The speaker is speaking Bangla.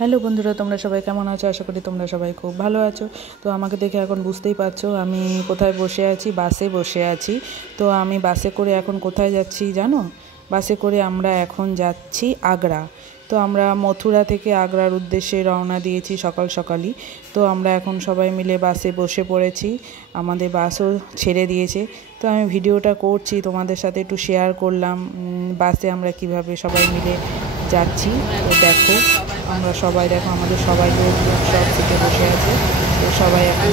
হ্যালো বন্ধুরা, তোমরা সবাই কেমন আছো? আশা করি তোমরা সবাই খুব ভালো আছো। তো আমাকে দেখে এখন বুঝতেই পারছো আমি কোথায় বসে আছি। বাসে বসে আছি। তো আমি বাসে করে এখন কোথায় যাচ্ছি জানো? বাসে করে আমরা এখন যাচ্ছি আগ্রা। তো আমরা মথুরা থেকে আগ্রার উদ্দেশ্যে রওনা দিয়েছি সকাল সকালই। তো আমরা এখন সবাই মিলে বাসে বসে পড়েছি। আমাদের বাসও ছেড়ে দিয়েছে। তো আমি ভিডিওটা করছি, তোমাদের সাথে একটু শেয়ার করলাম বাসে আমরা কিভাবে সবাই মিলে যাচ্ছি। তো দেখো, আমরা সবাই দেখো আমাদের সবাই লোক সব সিটে বসে আছে। তো সবাই এখন